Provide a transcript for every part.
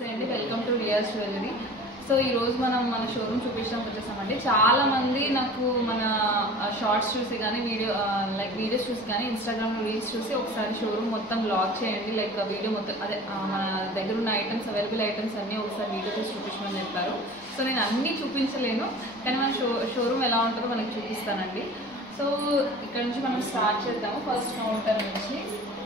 నమస్తే అండి, welcome to Riyaz jewellery. So ఈరోజు మనం మన షోరూమ్ చూపించడానికి వచ్చేసామండి. చాలా మంది నాకు మన షార్ట్స్ చూసి కానీ వీడియోస్ చూసి కానీ ఇన్స్టాగ్రామ్లో రీల్స్ చూసి ఒకసారి షోరూమ్ మొత్తం లాక్ చేయండి, వీడియో మొత్తం అదే మన దగ్గర ఉన్న ఐటమ్స్ అవైలబుల్ ఐటమ్స్ అన్నీ ఒకసారి వీడియో చూసి చూపించమని చెప్పారు. సో నేను అన్నీ చూపించలేను, కానీ మన షోరూమ్ ఎలా ఉంటుందో మనకి చూపిస్తానండి. సో ఇక్కడ నుంచి మనం స్టార్ట్ చేద్దాము, ఫస్ట్ కౌంటర్ నుంచి.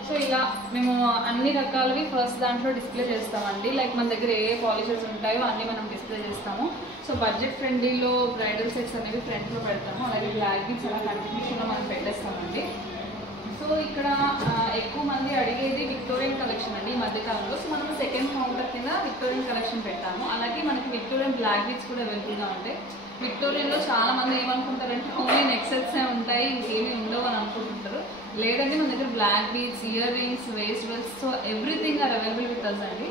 సో ఇలా మేము అన్ని రకాలవి ఫస్ట్ దాంట్లో డిస్ప్లే చేస్తామండి. మన దగ్గర ఏ పాలిషెస్ ఉంటాయో అన్నీ మనం డిస్ప్లే చేస్తాము. సో బడ్జెట్ ఫ్రెండ్లీలో బ్రైడల్ సెట్స్ అనేవి ఫ్రంట్లో పెడతాము, అలాగే బ్లాక్ గిఫ్ట్స్ అలా కంటిన్యూషన్లో మనం పెట్టేస్తామండి. సో ఇక్కడ ఎక్కువ మంది అడిగేది విక్టోరియన్ కలెక్షన్ అండి ఈ మధ్యకాలంలో. సో మనం సెకండ్ కౌంటర్ కింద విక్టోరియన్ కలెక్షన్ పెట్టాము. అలాగే మనకి విక్టోరియన్ బ్లాక్ గిఫ్ట్స్ కూడా అవైలబుల్గా ఉంటాయి. విక్టోరియన్లో చాలా మంది ఏమనుకుంటారంటే ఓన్లీ నెక్ సెట్సే ఉంటాయి, ఇంకేమీ ఉండవు అని అనుకుంటుంటారు. లేదంటే మన దగ్గర black beads, ear rings, waist belts, so everything are available with us అండి.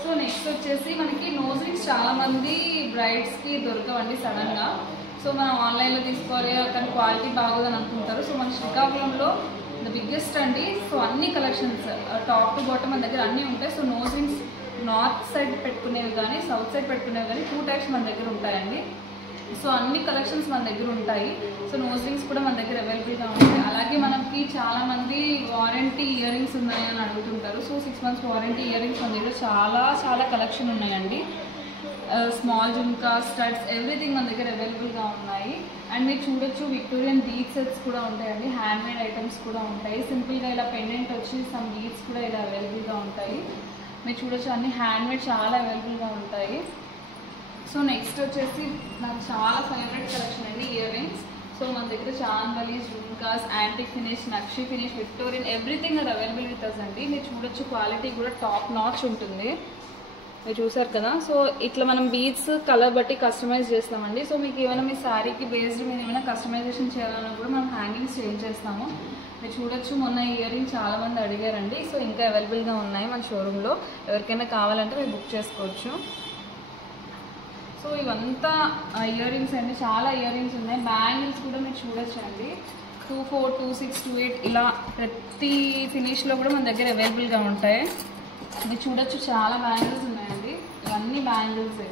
సో నెక్స్ట్ వచ్చేసి మనకి నోజ్ రింగ్స్ చాలా మంది బ్రైడ్స్కి దొరకవండి సడన్గా. సో మనం ఆన్లైన్లో తీసుకోవాలి కానీ క్వాలిటీ బాగోదని అనుకుంటారు. సో మన శ్రీకాకుళంలో ద బిగ్గెస్ట్ అండి. సో అన్ని కలెక్షన్స్ టాప్ టు బాటమ్ మన దగ్గర అన్నీ ఉంటాయి. So nose rings north side పెట్టుకునేవి కానీ సౌత్ సైడ్ పెట్టుకునేవి కానీ 2 టైప్స్ మన దగ్గర ఉంటాయండి. సో అన్ని కలెక్షన్స్ మన దగ్గర ఉంటాయి. సో నోజ్ రింగ్స్ కూడా మన దగ్గర అవైలబుల్గా ఉంటాయి. అలాగే మనకి చాలామంది వారంటీ ఇయర్ రింగ్స్ ఉన్నాయని అడుగుతుంటారు. So 6 months warranty ear rings మన దగ్గర చాలా కలెక్షన్ ఉన్నాయండి. స్మాల్ జుమ్కా, స్టడ్స్, ఎవ్రీథింగ్ మన దగ్గర అవైలబుల్గా ఉన్నాయి. అండ్ మీరు చూడొచ్చు విక్టోరియన్ బీడ్ సెట్స్ కూడా ఉంటాయండి, హ్యాండ్ మేడ్ ఐటమ్స్ కూడా ఉంటాయి. సింపుల్గా ఇలా పెండెంట్ వచ్చి సమ్ బీడ్స్ కూడా ఇలా అవైలబుల్గా ఉంటాయి. మీరు చూడొచ్చు అన్ని హ్యాండ్ మేడ్ చాలా అవైలబుల్గా ఉంటాయి. సో నెక్స్ట్ వచ్చేసి నాకు చాలా ఫేవరెట్ కలెక్షన్ అండి ఇయర్ రింగ్స్. సో మన దగ్గర చాందలీస్, jhumkas, antique finish, nakshi finish, Victorian everything are available with us అండి. మీరు చూడొచ్చు క్వాలిటీ కూడా టాప్ నాచ్ ఉంటుంది, మీరు చూసారు కదా. సో ఇట్లా మనం బీడ్స్ కలర్ బట్టి కస్టమైజ్ చేస్తామండి. సో మీకు ఏమైనా మీ శారీకి బేస్డ్ మీరు ఏమైనా కస్టమైజేషన్ చేయాలన్నా కూడా మనం హ్యాంగింగ్స్ చేంజ్ చేస్తాము. మీరు చూడొచ్చు మొన్న ఇయర్ రింగ్ చాలామంది అడిగారండి. సో ఇంకా అవైలబుల్గా ఉన్నాయి మన షోరూంలో, ఎవరికైనా కావాలంటే మీరు బుక్ చేసుకోవచ్చు. సో ఇవంతా ఇయర్ రింగ్స్ అండి, చాలా ఇయర్ రింగ్స్ ఉన్నాయి. బ్యాంగిల్స్ కూడా మీరు చూడొచ్చు అండి, 2, 4, 2, 6, 2, 8 ఇలా ప్రతి ఫినిష్లో కూడా మన దగ్గర అవైలబుల్గా ఉంటాయి. మీరు చూడొచ్చు చాలా బ్యాంగిల్స్ ఉన్నాయండి, ఇవన్నీ బ్యాంగిల్స్.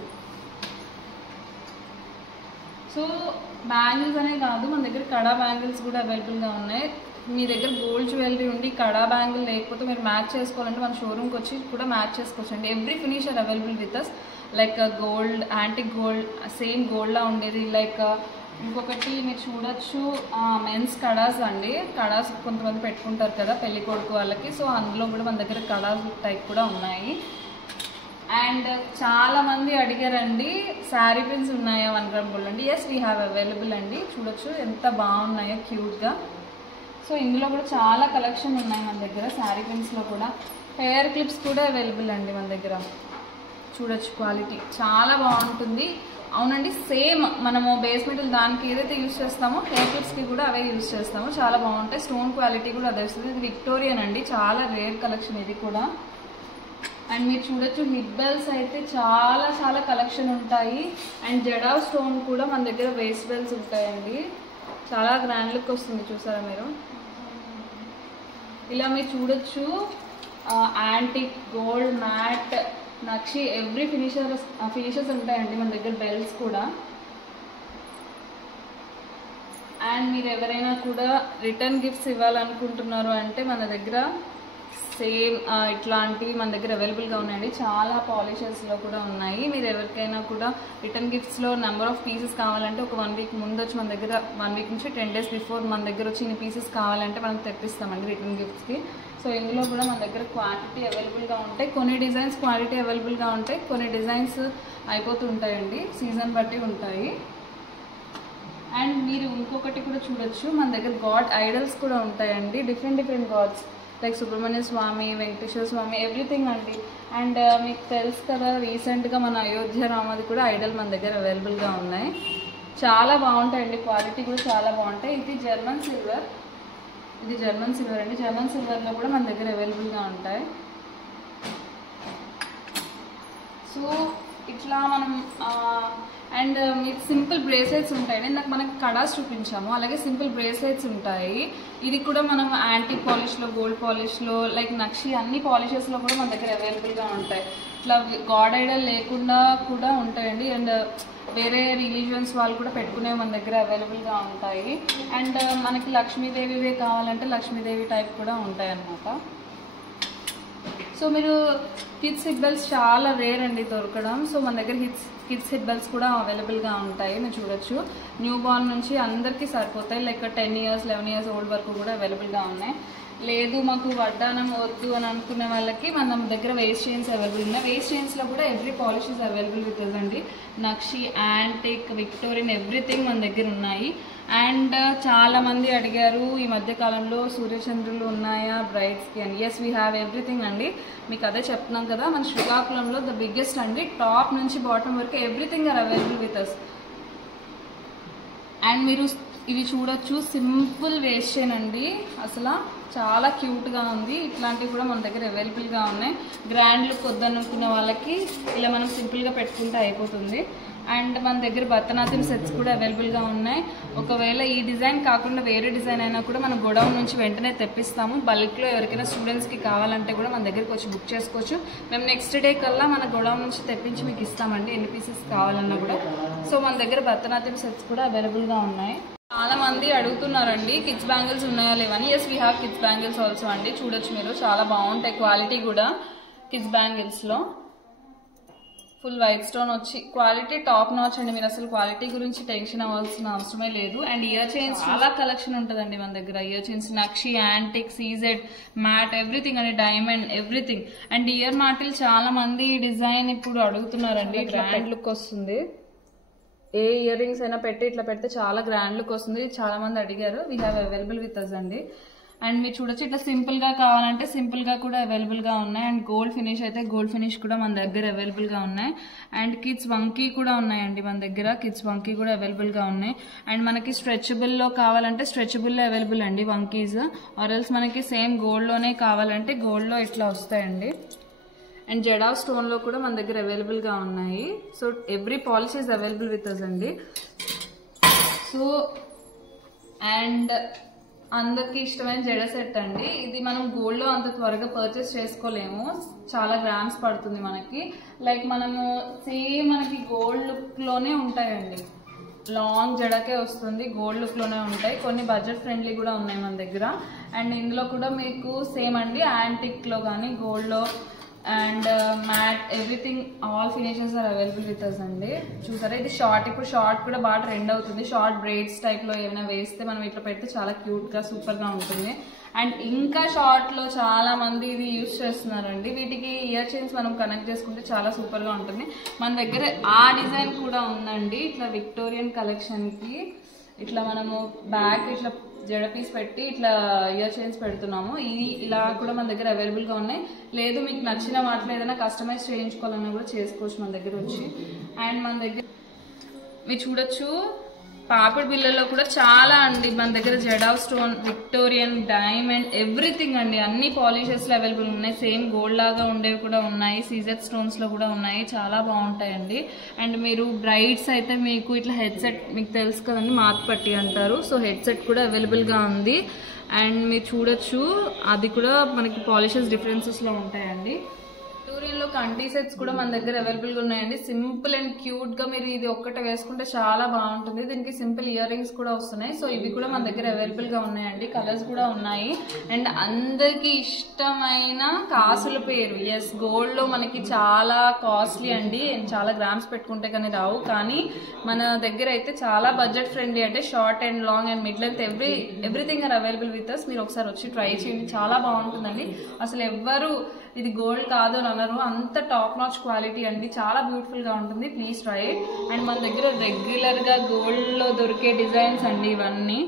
సో బ్యాంగిల్స్ అనే కాదు, మన దగ్గర కడా బ్యాంగిల్స్ కూడా అవైలబుల్గా ఉన్నాయి. మీ దగ్గర గోల్డ్ జ్యువెలరీ ఉండి కడా బ్యాంగిల్ లేకపోతే మీరు మ్యాచ్ చేసుకోవాలంటే మన షోరూమ్కి వచ్చి కూడా మ్యాచ్ చేసుకోవచ్చు అండి. Every finish are available with us. Gold, antique gold, same గోల్డ్లా ఉండేది. ఇంకొకటి మీరు చూడొచ్చు మెన్స్ కడాస్ అండి. కడాస్ కొంతమంది పెట్టుకుంటారు కదా పెళ్లి కొడుకు వాళ్ళకి, సో అందులో కూడా మన దగ్గర కడాస్ టైప్ కూడా ఉన్నాయి. అండ్ చాలామంది అడిగారండి శారీ పిన్స్ ఉన్నాయా 1 gram గోల్డ్ అండి. ఎస్, వీ హ్యావ్ అవైలబుల్ అండి. చూడొచ్చు ఎంత బాగున్నాయో క్యూట్గా. సో ఇందులో కూడా చాలా కలెక్షన్ ఉన్నాయి మన దగ్గర. శారీ పిన్స్లో కూడా హెయిర్ క్లిప్స్ కూడా అవైలబుల్ అండి మన దగ్గర. చూడొచ్చు క్వాలిటీ చాలా బాగుంటుంది. అవునండి, సేమ్ మనము బేస్ మెటల్ దానికి ఏదైతే యూజ్ చేస్తామో హెయిర్ క్లిప్స్కి కూడా అవే యూజ్ చేస్తాము. చాలా బాగుంటాయి. స్టోన్ క్వాలిటీ కూడా అదే వస్తుంది. ఇది విక్టోరియన్ అండి, చాలా రేర్ కలెక్షన్ ఇది కూడా. అండ్ మీరు చూడొచ్చు హిప్ బెల్స్ అయితే చాలా కలెక్షన్ ఉంటాయి. అండ్ జడా స్టోన్ కూడా మన దగ్గర వేస్ట్ బెల్స్ ఉంటాయండి, చాలా గ్రాండ్ లుక్ వస్తుంది. చూసారా మీరు, ఇలా మీరు చూడొచ్చు యాంటిక్, గోల్డ్, మ్యాట్, నక్షి, ఎవ్రీ ఫినిషెస్ ఉంటాయండి మన దగ్గర. బెల్ట్స్ కూడా. అండ్ మీరు ఎవరైనా కూడా రిటర్న్ గిఫ్ట్స్ ఇవ్వాలనుకుంటున్నారు అంటే మన దగ్గర సేమ్ ఇట్లాంటివి మన దగ్గర అవైలబుల్గా ఉన్నాయండి. చాలా పాలిషెస్లో కూడా ఉన్నాయి. మీరు ఎవరికైనా కూడా రిటర్న్ గిఫ్ట్స్లో నెంబర్ ఆఫ్ పీసెస్ కావాలంటే ఒక 1 week ముందు వచ్చి మన దగ్గర 1 week నుంచి 10 days బిఫోర్ మన దగ్గర వచ్చి ఇన్ని పీసెస్ కావాలంటే మనం తెప్పిస్తామండి రిటర్న్ గిఫ్ట్స్కి. సో ఇందులో కూడా మన దగ్గర క్వాంటిటీ అవైలబుల్గా ఉంటాయి. కొన్ని డిజైన్స్ క్వాలిటీ అవైలబుల్గా ఉంటాయి, కొన్ని డిజైన్స్ అయిపోతూ ఉంటాయండి, సీజన్ బట్టి ఉంటాయి. అండ్ మీరు ఇంకొకటి కూడా చూడొచ్చు, మన దగ్గర గాడ్ ఐడల్స్ కూడా ఉంటాయండి. డిఫరెంట్ గాడ్స్ సుబ్రహ్మణ్య స్వామి, వెంకటేశ్వర స్వామి, ఎవ్రీథింగ్ అండి. అండ్ మీకు తెలుసు కదా రీసెంట్గా మన అయోధ్య రామది కూడా ఐడల్ మన దగ్గర అవైలబుల్గా ఉన్నాయి. చాలా బాగుంటాయండి, క్వాలిటీ కూడా చాలా బాగుంటాయి. ఇది జర్మన్ సిల్వర్ అండి. జర్మన్ సిల్వర్లో కూడా మన దగ్గర అవైలబుల్గా ఉంటాయి. సో ఇట్లా మనం అండ్ మీకు సింపుల్ బ్రేస్లెట్స్ ఉంటాయండి. ఇందాక మనకి కడాస్ చూపించాము, అలాగే సింపుల్ బ్రేస్లెట్స్ ఉంటాయి. ఇది కూడా మనం యాంటిక్ పాలిష్లో, గోల్డ్ పాలిష్లో, నక్షి అన్ని పాలిషెస్లో కూడా మన దగ్గర అవైలబుల్గా ఉంటాయి. ఇట్లా గాడ్ ఐడల్ లేకుండా కూడా ఉంటాయండి. అండ్ వేరే రిలీజియన్స్ వాళ్ళు కూడా పెట్టుకునే మన దగ్గర అవైలబుల్గా ఉంటాయి. అండ్ మనకి లక్ష్మీదేవివే కావాలంటే లక్ష్మీదేవి టైప్ కూడా ఉంటాయి అన్నమాట. సో మీరు కిడ్స్ హిప్ బెల్ట్స్ చాలా రేర్ అండి దొరకడం. సో మన దగ్గర కిడ్స్ హిప్ బెల్ట్స్ కూడా అవైలబుల్గా ఉంటాయి. మీరు చూడొచ్చు, న్యూ బార్న్ నుంచి అందరికీ సరిపోతాయి. లైక్ 10 years 11 years ఓల్డ్ వరకు కూడా అవైలబుల్గా ఉన్నాయి. లేదు మాకు వడ్డానం వద్దు అని అనుకునే వాళ్ళకి మన దగ్గర వేస్ట్ చైన్స్ అవైలబుల్ ఉన్నాయి. వేస్ట్ చైన్స్లో కూడా every polish is available with us అండి. నక్షి, యాంటిక్, విక్టోరియన్ ఎవ్రీథింగ్ మన దగ్గర ఉన్నాయి. అండ్ చాలామంది అడిగారు ఈ మధ్య కాలంలో సూర్యచంద్రులు ఉన్నాయా బ్రైడ్స్కి అని. ఎస్, వీ హ్యావ్ ఎవ్రీథింగ్ అండి. మీకు అదే చెప్తున్నాం కదా, మన శ్రీకాకుళంలో ద బిగ్గెస్ట్ అండి. టాప్ నుంచి బాటమ్ వరకు everything are available with us. And మీరు ఇవి చూడొచ్చు, సింపుల్ వేస్ట్ చైన్ అండి, అసలు చాలా క్యూట్గా ఉంది. ఇట్లాంటివి కూడా మన దగ్గర అవైలబుల్గా ఉన్నాయి. గ్రాండ్ లుక్ వద్దనుకున్న వాళ్ళకి ఇలా మనం సింపుల్గా పెట్టుకుంటే అయిపోతుంది. అండ్ మన దగ్గర భరతనాట్యం సెట్స్ కూడా అవైలబుల్గా ఉన్నాయి. ఒకవేళ ఈ డిజైన్ కాకుండా వేరే డిజైన్ అయినా కూడా మన గోడౌన్ నుంచి వెంటనే తెప్పిస్తాము. బల్క్లో ఎవరికైనా స్టూడెంట్స్కి కావాలంటే కూడా మన దగ్గరికి వచ్చి బుక్ చేసుకోవచ్చు. మేము నెక్స్ట్ డే కల్లా మన గోడౌన్ నుంచి తెప్పించి మీకు ఇస్తామండి, ఎన్ని పీసెస్ కావాలన్నా కూడా. సో మన దగ్గర భరతనాట్యం సెట్స్ కూడా అవైలబుల్గా ఉన్నాయి. చాలా మంది అడుగుతున్నారండి కిడ్స్ బ్యాంగిల్స్ ఉన్నాయా లేవని. Yes, we have kids bangles also అండి. చూడొచ్చు మీరు, చాలా బాగుంటాయి క్వాలిటీ కూడా. కిడ్స్ బ్యాంగిల్స్లో ఫుల్ వైట్ స్టోన్ వచ్చి క్వాలిటీ టాప్ నాచ్ అండి. మీరు అసలు క్వాలిటీ గురించి టెన్షన్ అవ్వాల్సిన అవసరమే లేదు. అండ్ ఇయర్ చైన్స్ చాలా కలెక్షన్ ఉంటుందండి మన దగ్గర. Ear chains nakshi, antique, CZ, matte everything అండి, డైమండ్ ఎవ్రీథింగ్. అండ్ ఇయర్ మాటిల్ చాలా మంది డిజైన్ ఇప్పుడు అడుగుతున్నారండి. గ్రాండ్ లుక్ వస్తుంది, ఏ ఇయర్ రింగ్స్ అయినా పెట్టి ఇట్లా పెడితే చాలా గ్రాండ్ లుక్ వస్తుంది. చాలా మంది అడిగారు. We have available with us అండి. అండ్ మీరు చూడొచ్చు, ఇట్లా సింపుల్ గా కావాలంటే సింపుల్ గా కూడా అవైలబుల్ గా ఉన్నాయి. అండ్ గోల్డ్ ఫినిష్ అయితే గోల్డ్ ఫినిష్ కూడా మన దగ్గర అవైలబుల్ గా ఉన్నాయి. అండ్ కిడ్స్ వంకీ కూడా ఉన్నాయండి మన దగ్గర. కిడ్స్ వంకీ కూడా అవైలబుల్ గా ఉన్నాయి. అండ్ మనకి స్ట్రెచబుల్ లో కావాలంటే స్ట్రెచబుల్ లో అవైలబుల్ అండి వంకీస్. ఆర్ ఎల్స్ మనకి సేమ్ గోల్డ్ లోనే కావాలంటే గోల్డ్ లో ఇట్లా వస్తాయండి. అండ్ జడా స్టోన్ లో కూడా మన దగ్గర అవైలబుల్ గా ఉన్నాయి. So every polish is available with us అండి. సో అండ్ అందరికి ఇష్టమైన జడ సెట్ అండి. ఇది మనం గోల్డ్ లో అంత త్వరగా పర్చేస్ చేసుకోలేము, చాలా గ్రామ్స్ పడుతుంది మనకి. లైక్ మనము సేమ్ మనకి గోల్డ్ లుక్ లోనే ఉంటాయండి, లాంగ్ జడకే వస్తుంది, గోల్డ్ లుక్ లోనే ఉంటాయి. కొన్ని బడ్జెట్ ఫ్రెండ్లీ కూడా ఉన్నాయి మన దగ్గర. అండ్ ఇందులో కూడా మీకు సేమ్ అండి, యాంటిక్ లో కానీ గోల్డ్ లో and matte everything all finishes are available with us అండి. చూసారా, ఇది షార్ట్. ఇప్పుడు షార్ట్ కూడా బాగా ట్రెండ్ అవుతుంది. షార్ట్ బ్రేడ్స్ టైప్ లో ఏమైనా వేస్తే మనం ఇట్లా పెడితే చాలా క్యూట్ గా సూపర్ గా ఉంటుంది. అండ్ ఇంకా షార్ట్ లో చాలా మంది ఇది యూజ్ చేస్తున్నారండి. వీటికి ఇయర్ చైన్స్ మనం కనెక్ట్ చేసుకుంటే చాలా సూపర్ గా ఉంటుంది. మన దగ్గర ఆ డిజైన్ కూడా ఉందండి. ఇట్లా విక్టోరియన్ కలెక్షన్ కి ఇట్లా మనము బ్యాక్ ఇట్లా జడ పీస్ పెట్టి ఇట్లా ఇయర్ చైన్స్ పెడుతున్నాము. ఇది ఇలా కూడా మన దగ్గర అవైలబుల్ గా ఉన్నాయి. లేదు మీకు నచ్చిన వాటిలో ఏదైనా కస్టమైజ్ చేయించుకోవాలన్నా కూడా చేసుకోవచ్చు మన దగ్గర వచ్చి. అండ్ మన దగ్గర మీరు చూడొచ్చు, పాపిడి బిళ్ళల్లో కూడా చాలా అండి మన దగ్గర. Jada stone, Victorian, diamond everything అండి. అన్ని పాలిషెస్ లో అవైలబుల్ ఉన్నాయి. సేమ్ గోల్డ్ లాగా ఉండేవి కూడా ఉన్నాయి, సీజెడ్ స్టోన్స్ లో కూడా ఉన్నాయి. చాలా బాగుంటాయండి. అండ్ మీరు బ్రైడ్స్ అయితే మీకు ఇట్లా హెడ్ సెట్, మీకు తెలుసు కదండి మాత్ పట్టి అంటారు. సో హెడ్ సెట్ కూడా అవైలబుల్ గా ఉంది. అండ్ మీరు చూడొచ్చు, అది కూడా మనకి పాలిషెస్ డిఫరెన్సెస్ లో ఉంటాయండి. విక్టోరియన్లో కంటి సెట్స్ కూడా మన దగ్గర అవైలబుల్గా ఉన్నాయండి. సింపుల్ అండ్ క్యూట్గా మీరు ఇది ఒక్కటే వేసుకుంటే చాలా బాగుంటుంది. దీనికి సింపుల్ ఇయర్ రింగ్స్ కూడా వస్తున్నాయి. సో ఇవి కూడా మన దగ్గర అవైలబుల్గా ఉన్నాయండి. కలర్స్ కూడా ఉన్నాయి. అండ్ అందరికీ ఇష్టమైన కాసుల పేరు. ఎస్, గోల్డ్లో మనకి చాలా కాస్ట్లీ అండి, చాలా గ్రామ్స్ పెట్టుకుంటే కానీ రావు. కానీ మన దగ్గర అయితే చాలా బడ్జెట్ ఫ్రెండ్లీ, అంటే short and long and mid length everything are available with us. మీరు ఒకసారి వచ్చి ట్రై చేయండి, చాలా బాగుంటుందండి. అసలు ఎవ్వరు ఇది గోల్డ్ కాదు అని అన్నారు, అంత టాప్ నాచ్ క్వాలిటీ అండి. చాలా బ్యూటిఫుల్ గా ఉంటుంది, ప్లీజ్ ట్రై ఇట్. అండ్ మన దగ్గర రెగ్యులర్ గా గోల్డ్ లో దొరికే డిజైన్స్ అండి ఇవన్నీ.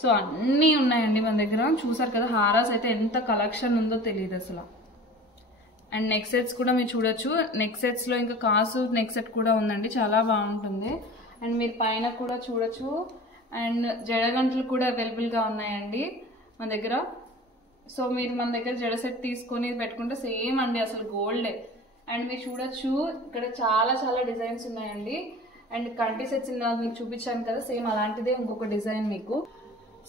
సో అన్నీ ఉన్నాయండి మన దగ్గర. చూసారు కదా, హారాస్ అయితే ఎంత కలెక్షన్ ఉందో తెలియదు అసలు. అండ్ నెక్ సెట్స్ కూడా మీరు చూడొచ్చు. నెక్ సెట్స్ లో ఇంకా కాసు నెక్ సెట్ కూడా ఉందండి, చాలా బాగుంటుంది. అండ్ మీరు పైన కూడా చూడొచ్చు. అండ్ జడగంటలు కూడా అవైలబుల్ గా ఉన్నాయండి మన దగ్గర. సో మీరు మన దగ్గర జడ సెట్ తీసుకొని పెట్టుకుంటే సేమ్ అండి, అసలు గోల్డే. అండ్ మీరు చూడొచ్చు, ఇక్కడ చాలా చాలా డిజైన్స్ ఉన్నాయండి. అండ్ కంటి సెట్స్ మీకు చూపించాను కదా, సేమ్ అలాంటిదే ఇంకొక డిజైన్ మీకు.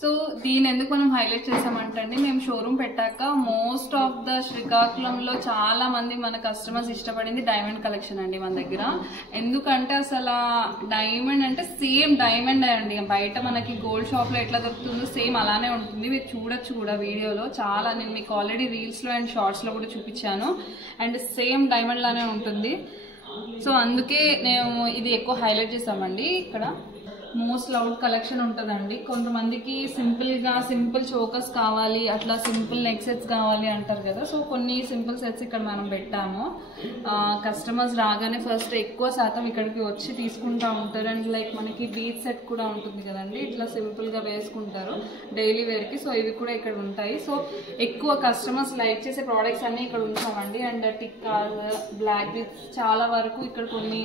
సో దీని ఎందుకు మనం హైలైట్ చేసామంటే అండి, మేము షోరూమ్ పెట్టాక మోస్ట్ ఆఫ్ ద శ్రీకాకుళంలో చాలా మంది మన కస్టమర్స్ ఇష్టపడింది డైమండ్ కలెక్షన్ అండి మన దగ్గర. ఎందుకంటే అసలు డైమండ్ అంటే సేమ్ డైమండ్ అండి, బయట మనకి గోల్డ్ షాప్ లో ఎట్లా దొరుకుతుందో సేమ్ అలానే ఉంటుంది. మీరు చూడొచ్చు కూడా వీడియోలో, చాలా నేను మీకు ఆల్రెడీ రీల్స్ లో అండ్ షార్ట్స్ లో కూడా చూపించాను. అండ్ సేమ్ డైమండ్ లానే ఉంటుంది. సో అందుకే మేము ఇది ఎక్కువ హైలైట్ చేసామండి. ఇక్కడ మోస్ట్ లౌడ్ కలెక్షన్ ఉంటుందండి. కొంతమందికి సింపుల్ చోకర్స్ కావాలి, అట్లా సింపుల్ నెక్ సెట్స్ కావాలి అంటారు కదా. సో కొన్ని సింపుల్ సెట్స్ ఇక్కడ మనం పెట్టాము. కస్టమర్స్ రాగానే ఫస్ట్ ఎక్కువ శాతం ఇక్కడికి వచ్చి తీసుకుంటా ఉంటారు. అండ్ లైక్ మనకి బీచ్ సెట్ కూడా ఉంటుంది కదండి, ఇట్లా సింపుల్ గా వేసుకుంటారు డైలీ వేర్ కి. సో ఇవి కూడా ఇక్కడ ఉంటాయి. సో ఎక్కువ కస్టమర్స్ లైక్ చేసే ప్రోడక్ట్స్ అన్ని ఇక్కడ ఉంచామండి. అండ్ టిక్కాస్, బ్లాక్ బీచ్ చాలా వరకు ఇక్కడ కొన్ని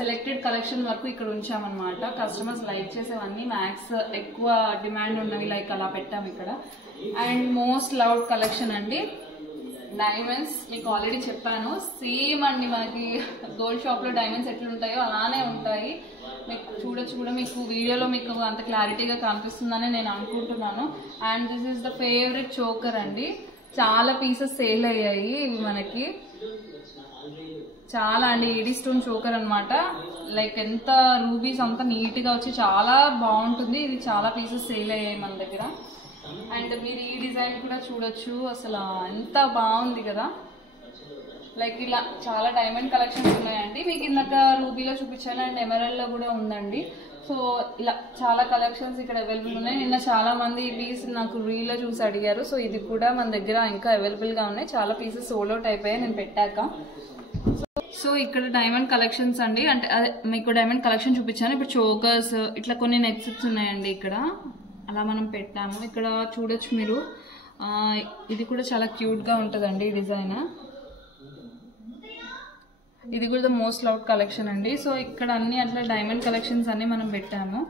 సెలెక్టెడ్ కలెక్షన్ వరకు ఇక్కడ ఉంచామన్నమాట. కస్టమర్స్ లైక్ చేసేవన్నీ మ్యాక్స్ ఎక్కువ డిమాండ్ ఉన్నవి లైక్ అలా పెట్టాము ఇక్కడ. అండ్ మోస్ట్ లౌడ్ కలెక్షన్ అండి డైమండ్స్. మీకు ఆల్రెడీ చెప్పాను, సేమ్ అండి మనకి గోల్డ్ షాప్ లో డైమండ్స్ ఎట్లుంటాయో అలానే ఉంటాయి. మీకు చూడొచ్చు కూడా, మీకు వీడియోలో మీకు అంత క్లారిటీగా కనిపిస్తుందని నేను అనుకుంటున్నాను. And this is the favourite choker అండి. చాలా పీసెస్ సేల్ అయ్యాయి ఇవి మనకి. చాలా అండి, ఏడీ స్టోన్ చోకర్ అనమాట. లైక్ ఎంత రూబీస్ అంతా నీట్ గా వచ్చి చాలా బాగుంటుంది. ఇది చాలా పీసెస్ సేల్ అయ్యాయి మన దగ్గర. అండ్ మీరు ఈ డిజైన్ కూడా చూడొచ్చు, అసలు ఎంత బాగుంది కదా. లైక్ ఇలా చాలా డైమండ్ కలెక్షన్స్ ఉన్నాయండి. మీకు ఇందాక రూబీలో చూపించాను అండ్ ఎమరల్డ్ లో కూడా ఉందండి. సో ఇలా చాలా కలెక్షన్స్ ఇక్కడ అవైలబుల్ ఉన్నాయి. నిన్న చాలా మంది ఈ పీస్ నాకు రీల్లో చూసి అడిగారు. సో ఇది కూడా మన దగ్గర ఇంకా అవైలబుల్ గా ఉన్నాయి. చాలా పీసెస్ సోల్డ్ అవుట్ అయిపోయాయి నేను పెట్టాక. సో ఇక్కడ డైమండ్ కలెక్షన్స్ అండి, అంటే మీకు డైమండ్ కలెక్షన్ చూపించాను. ఇప్పుడు చోకర్స్, ఇట్లా కొన్ని నెక్ సెట్స్ ఉన్నాయండి ఇక్కడ, అలా మనం పెట్టాము. ఇక్కడ చూడొచ్చు మీరు, ఇది కూడా చాలా క్యూట్ గా ఉంటుందండి ఈ డిజైన్. ఇది కూడా ద మోస్ట్ లౌడ్ కలెక్షన్ అండి. సో ఇక్కడ అన్ని అట్లా డైమండ్ కలెక్షన్స్ అన్ని మనం పెట్టాము.